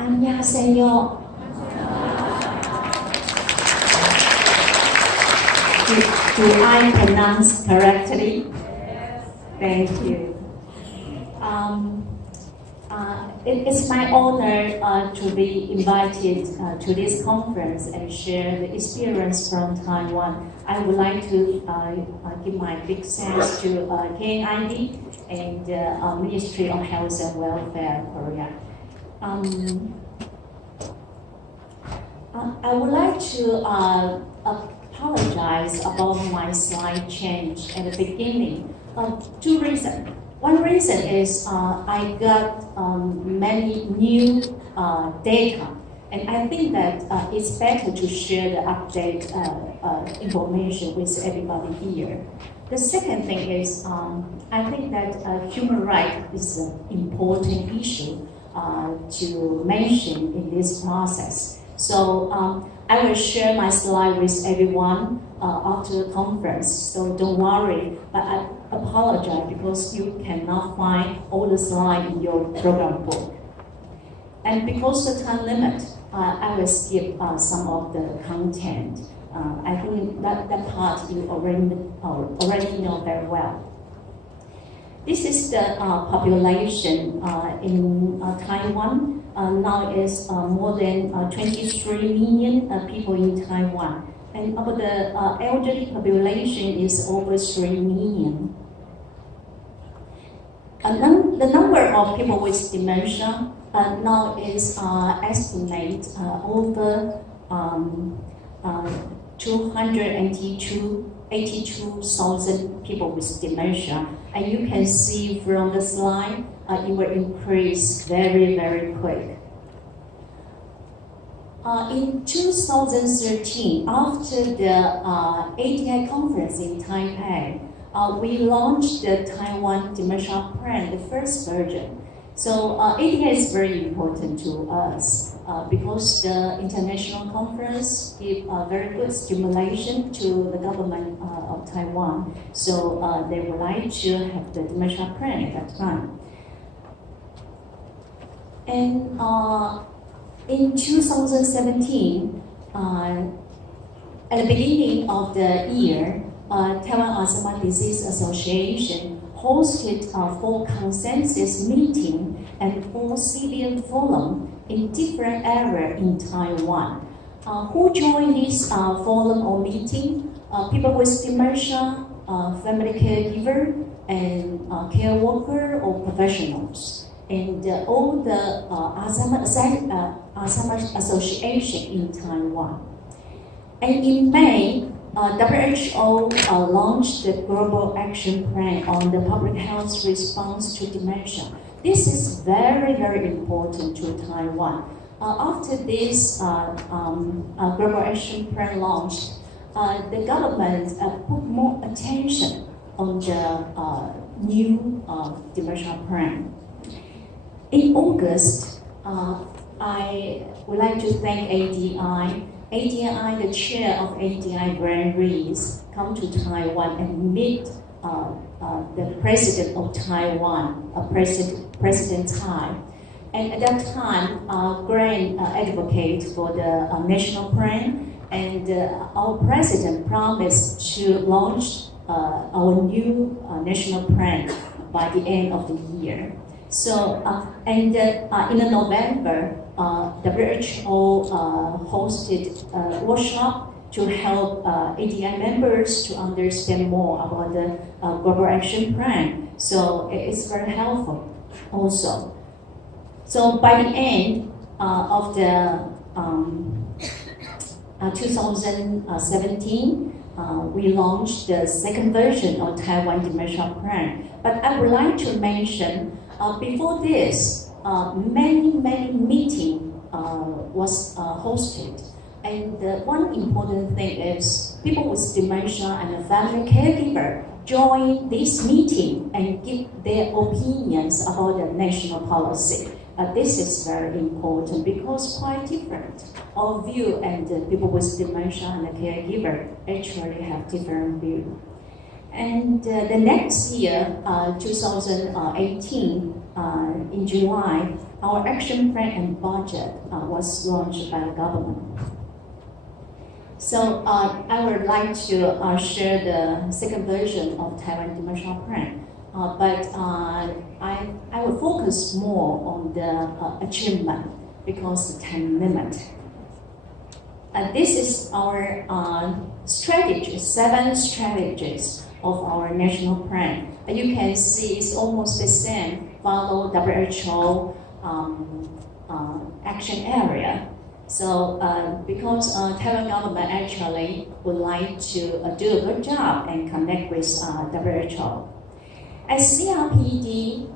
안녕하세요. Do I pronounce correctly? Thank you. It's my honor to be invited to this conference and share the experience from Taiwan. I would like to give my big thanks to KNID and Ministry of Health and Welfare Korea. I would like to apologize about my slide change at the beginning. Two reasons. One reason is I got many new data, and I think that it's better to share the update information with everybody here. The second thing is I think that human rights is an important issue to mention in this process. So I will share my slide with everyone after the conference, so don't worry, but I apologize because you cannot find all the slides in your program book. And because of the time limit, I will skip some of the content. I think that part you already know very well. This is the population in Taiwan. Now is more than 23 million people in Taiwan. And about the elderly population is over 3 million. The number of people with dementia now is estimated over 282,000 people with dementia. And you can see from the slide, it will increase very, very quick. In 2013, after the ADI conference in Taipei, we launched the Taiwan Dementia Plan, the first version. So ADI is very important to us because the international conference gives very good stimulation to the government of Taiwan. So they would like to have the dementia plan at that time. And in 2017, at the beginning of the year, Taiwan Alzheimer's Disease Association hosted 4 consensus meetings and 4 civil forums in different areas in Taiwan. Who joined this forum or meeting? People with dementia, family caregiver, and care worker or professionals. And all the Alzheimer's Association in Taiwan. And in May, WHO launched the Global Action Plan on the public health response to dementia. This is very, very important to Taiwan. After this Global Action Plan launched, the government put more attention on the new dementia plan. In August, I would like to thank ADI. ADI, the chair of ADI Grand Rees, come to Taiwan and meet the president of Taiwan, President Tsai. And at that time, Grand advocate for the national plan, and our president promised to launch our new national plan by the end of the year. So, in November, WHO hosted a workshop to help ADI members to understand more about the Global Action Plan. So it's very helpful also. So by the end of the 2017, we launched the second version of Taiwan Dementia Plan. But I would like to mention, before this, many meetings was hosted. And one important thing is people with dementia and a family caregiver join this meeting and give their opinions about the national policy. This is very important because quite different. Our view and people with dementia and the caregiver actually have different view. And the next year, 2018, in July, our action plan and budget was launched by the government. So I would like to share the second version of Taiwan Dementia Plan, but I will focus more on the achievement because the time limit. This is our strategy, 7 strategies of our national plan. You can see it's almost the same, follow WHO action area. So because Taiwan government actually would like to do a good job and connect with WHO. As CRPD,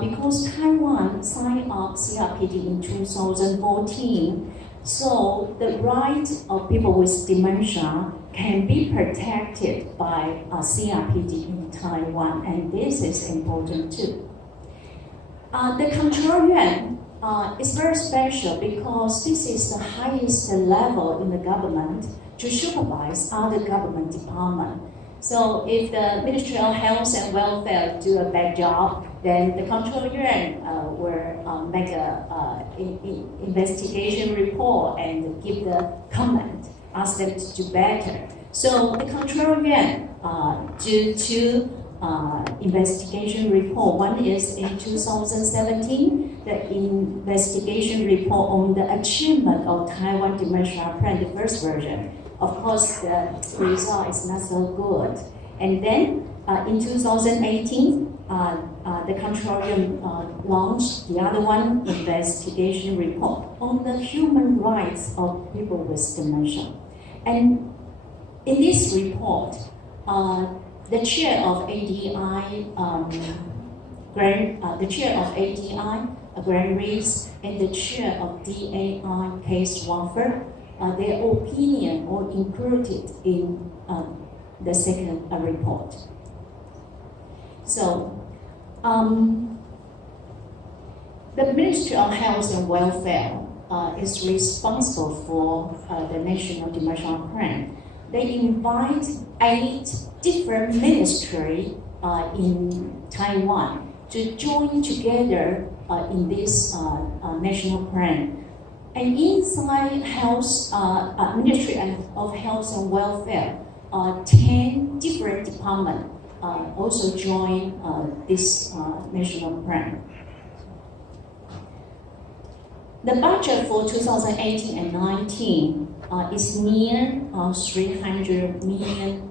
because Taiwan signed up CRPD in 2014, so the rights of people with dementia can be protected by CRPD in Taiwan, and this is important too. The control yuan is very special because this is the highest level in the government to supervise other government departments. So if the Ministry of Health and Welfare do a bad job, then the control yuan will make a investigation report and give the comment, ask them to do better. So the control yuan do 2 investigation report. One is in 2017, the investigation report on the achievement of Taiwan Dementia Plan, the first version. Of course, the result is not so good. And then in 2018, the control yuan launched the other one, investigation report on the human rights of people with dementia. And in this report, the chair of ADI, Grand Rees, and the chair of DAI, Case Wofford, their opinion were included in the second report. So, the Ministry of Health and Welfare is responsible for the National Dementia Plan. They invite 8 different ministries in Taiwan to join together in this national plan. And inside Ministry of Health and Welfare, 10 different departments also join this national plan. The budget for 2018 and 19 is near $300 million.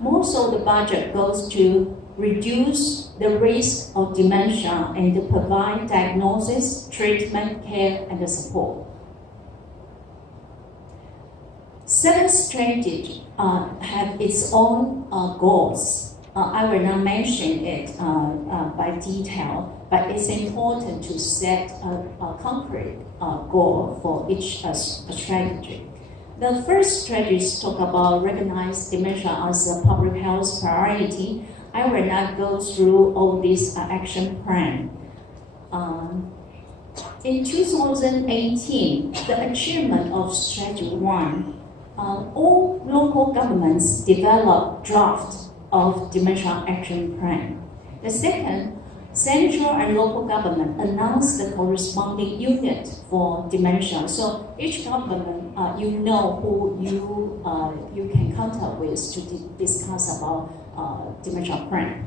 Most of the budget goes to reduce the risk of dementia and to provide diagnosis, treatment, care, and support. 7 strategies have its own goals. I will not mention it by detail, but it's important to set a concrete goal for each strategy. The first strategy talk about recognize dementia as a public health priority. I will not go through all this action plan. In 2018, the achievement of Strategy 1, all local governments developed draft of dementia action plan. The second, central and local government announced the corresponding unit for dementia. So each government, you know who you can contact with to discuss about dementia plan.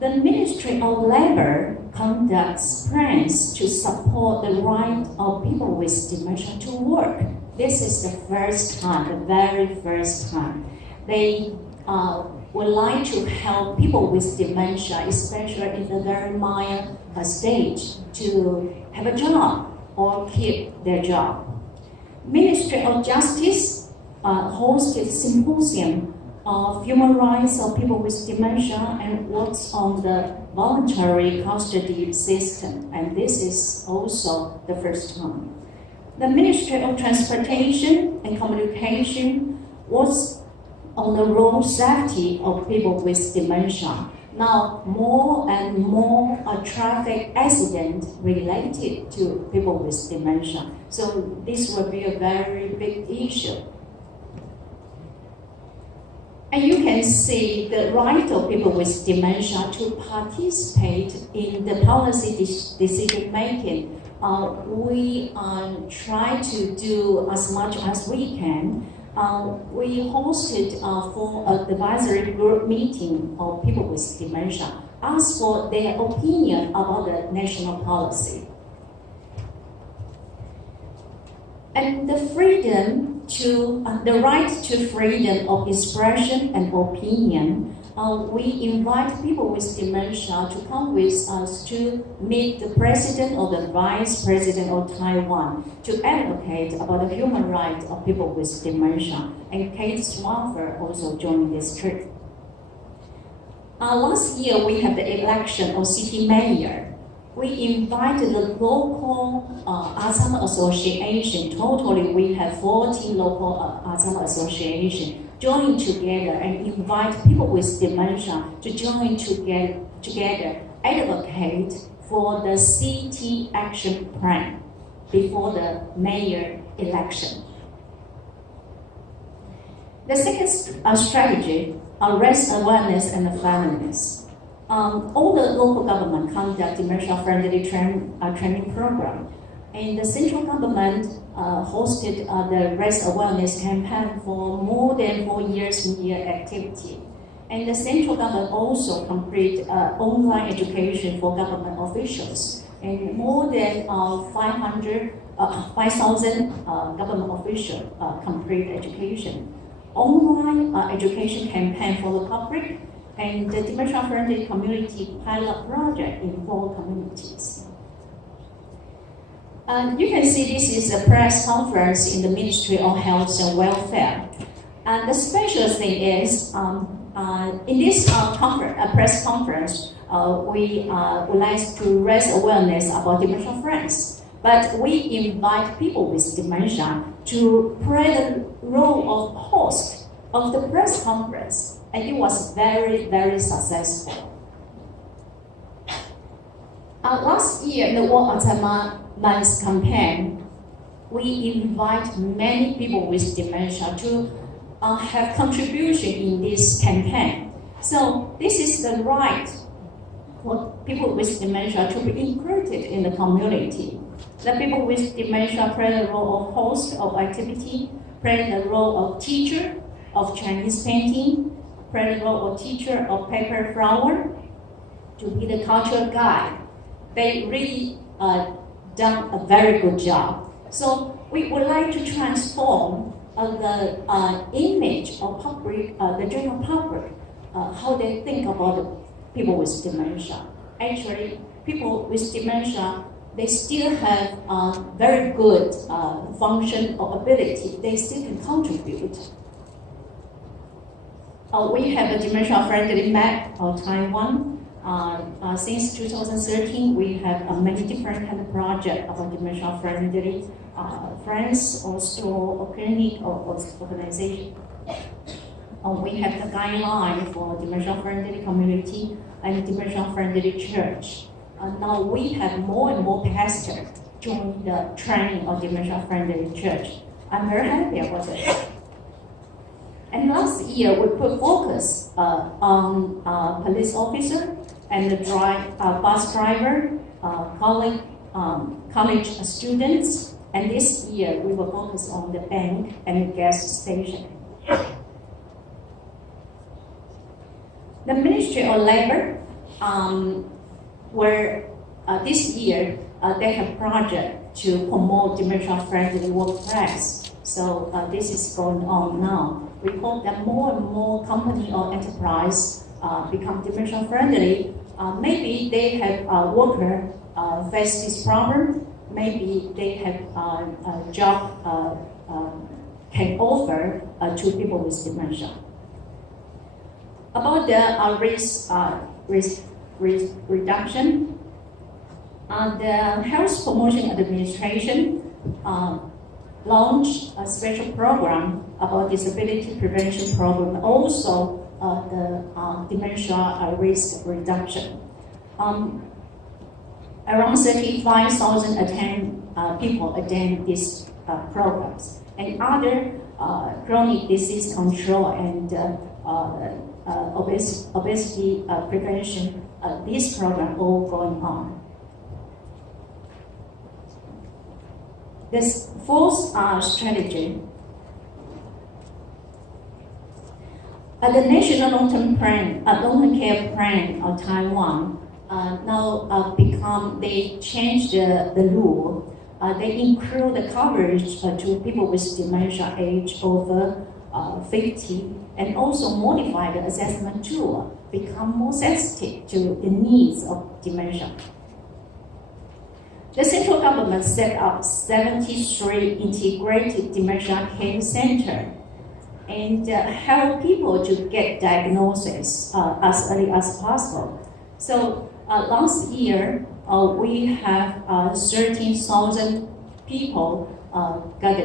The Ministry of Labor conducts plans to support the right of people with dementia to work. This is the first time, the very first time. They would like to help people with dementia, especially in the very mild stage, to have a job or keep their job. Ministry of Justice hosted symposium of human rights of people with dementia and works on the voluntary custody system, and this is also the first time. The Ministry of Transportation and Communication was on the road safety of people with dementia. Now, more and more traffic accidents related to people with dementia. So this will be a very big issue. And you can see the right of people with dementia to participate in the policy decision making. We try to do as much as we can. We hosted for an advisory group meeting of people with dementia, asked for their opinion about the national policy. And the right to freedom of expression and opinion, we invite people with dementia to come with us to meet the president or the vice president of Taiwan to advocate about the human rights of people with dementia. And Kate Swaffer also joined this trip. Last year, we had the election of city mayor. We invited the local Alzheimer association. Totally, we have 40 local Alzheimer associations join together and invite people with dementia to join together, advocate for the city action plan before the mayor election. The second strategy, raise awareness and friendliness. All the local government conduct dementia-friendly training program. And the central government hosted the raise awareness campaign for more than 4 years year activity. And the central government also complete online education for government officials. And more than 5,000 government officials complete education. Online education campaign for the public, and the dementia-friendly community pilot project in 4 communities. You can see this is a press conference in the Ministry of Health and Welfare. And the special thing is, in this press conference, we would like to raise awareness about dementia friends. But we invite people with dementia to play the role of host of the press conference. And it was very, very successful. Last year, in the World Alzheimer Month campaign, we invite many people with dementia to have contribution in this campaign. So this is the right for people with dementia to be included in the community. The people with dementia play the role of host of activity, play the role of teacher of Chinese painting, play the role of teacher of paper flower, to be the cultural guide. They really done a very good job. So we would like to transform the image of public, the general public, how they think about the people with dementia. Actually, people with dementia, they still have very good function or ability. They still can contribute. We have a dementia-friendly map of Taiwan. Since 2013, we have many different kind of projects about dementia-friendly friends or store or clinic or organization. We have the guideline for dementia-friendly community and dementia-friendly church. Now we have more and more pastors join the training of dementia-friendly church. I'm very happy about it. And last year, we put focus on police officer and the bus driver, college students. And this year, we will focus on the bank and the gas station. The Ministry of Labor, this year, they have project to promote dementia-friendly workplace. So this is going on now. We hope that more and more company or enterprise become dementia-friendly. Maybe they have worker face this problem. Maybe they have a job can offer to people with dementia. About the risk reduction, the Health Promotion Administration launched a special program about disability prevention program, also the dementia risk reduction. Around 35,000 people attend these programs. and other chronic disease control and obesity prevention. This program all going on. This fourth strategy. The National Long-Term Care Plan of Taiwan now they changed the rule. They include the coverage to people with dementia age over 50, and also modify the assessment tool, become more sensitive to the needs of dementia. The central government set up 73 integrated dementia care centers and help people to get diagnosis as early as possible. So last year, we have 13,000 people got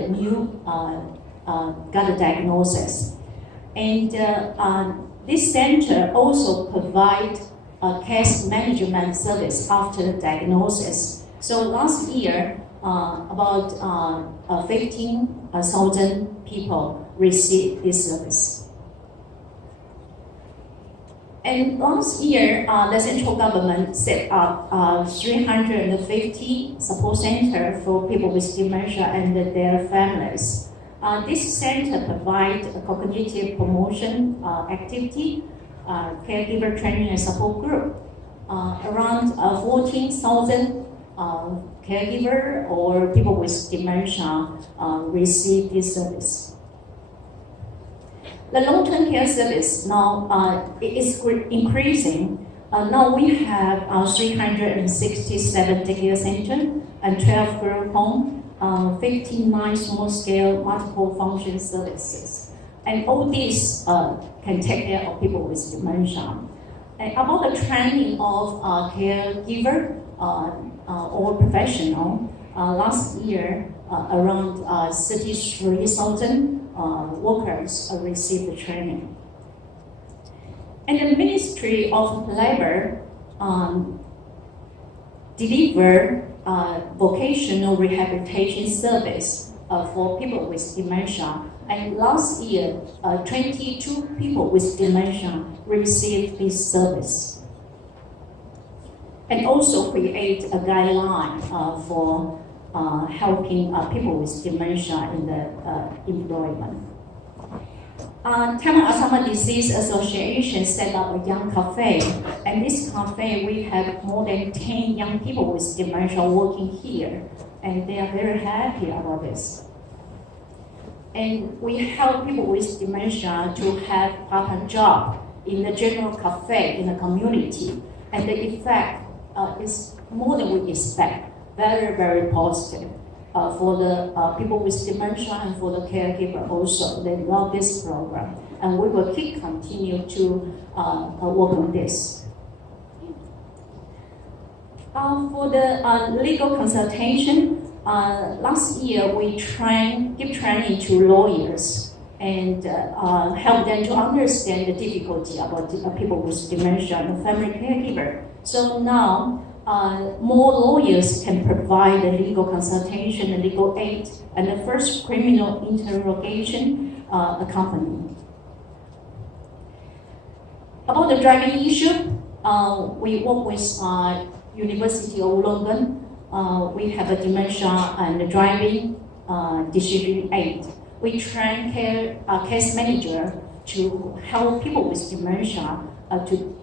a diagnosis. And this center also provide case management service after the diagnosis. So last year, about 15,000 people received this service. And last year, the central government set up 350 support centers for people with dementia and their families. This center provides a cognitive promotion activity, caregiver training and support group. Around 14,000 caregiver or people with dementia receive this service. The long-term care service now is increasing. Now we have 367 daycare centers and 12 group homes, 59 small-scale multiple function services. And all these can take care of people with dementia. And about the training of caregiver or professional, last year around 33,000 workers received the training. And the Ministry of Labor delivered vocational rehabilitation service for people with dementia. And last year, 22 people with dementia received this service. And also create a guideline for helping people with dementia in the employment. Taiwan Alzheimer's Disease Association set up a young cafe, and this cafe we have more than 10 young people with dementia working here, and they are very happy about this. And we help people with dementia to have part-time job in the general cafe in the community, and the effect is more than we expect. Very, very positive for the people with dementia and for the caregiver also. They love this program, and we will continue to work on this. For the legal consultation, last year we give training to lawyers and help them to understand the difficulty about people with dementia and family caregiver. So now, more lawyers can provide the legal consultation, the legal aid, and the first criminal interrogation accompanying. About the driving issue, we work with University of London. We have a dementia and driving decision aid. We train case manager to help people with dementia to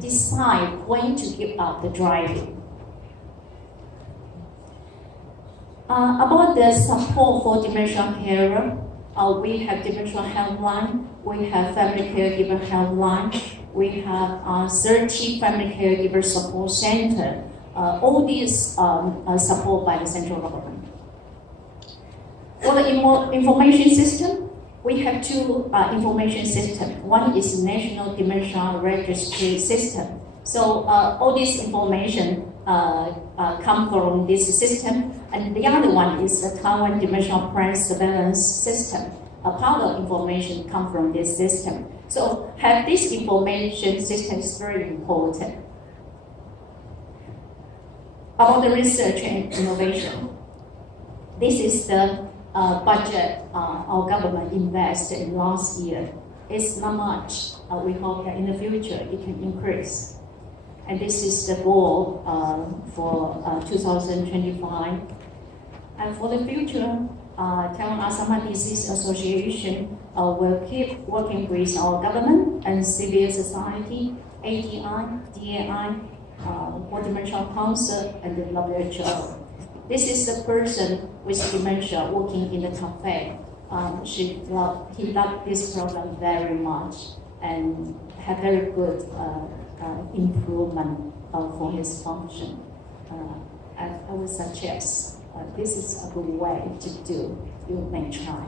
decide when to give up the driving. About the support for dementia carer, we have dementia helpline, we have family caregiver helpline, we have 30 family caregiver support center. All these are supported by the central government. For the information system, we have two information systems. One is National Dementia Registry System. So all this information come from this system, and the other one is the Taiwan Dementia Plan Surveillance System. A part of information come from this system. So have this information system is very important. About the research and innovation, this is the budget our government invested in last year is not much. We hope that in the future it can increase. And this is the goal for 2025. And for the future, Taiwan Alzheimer's Disease Association will keep working with our government and civil society, ADI, DAI, World Dementia Council, and the WHO. This is the person with dementia working in the cafe. He loved this program very much and had very good improvement for his function. I would suggest this is a good way to do. You may try.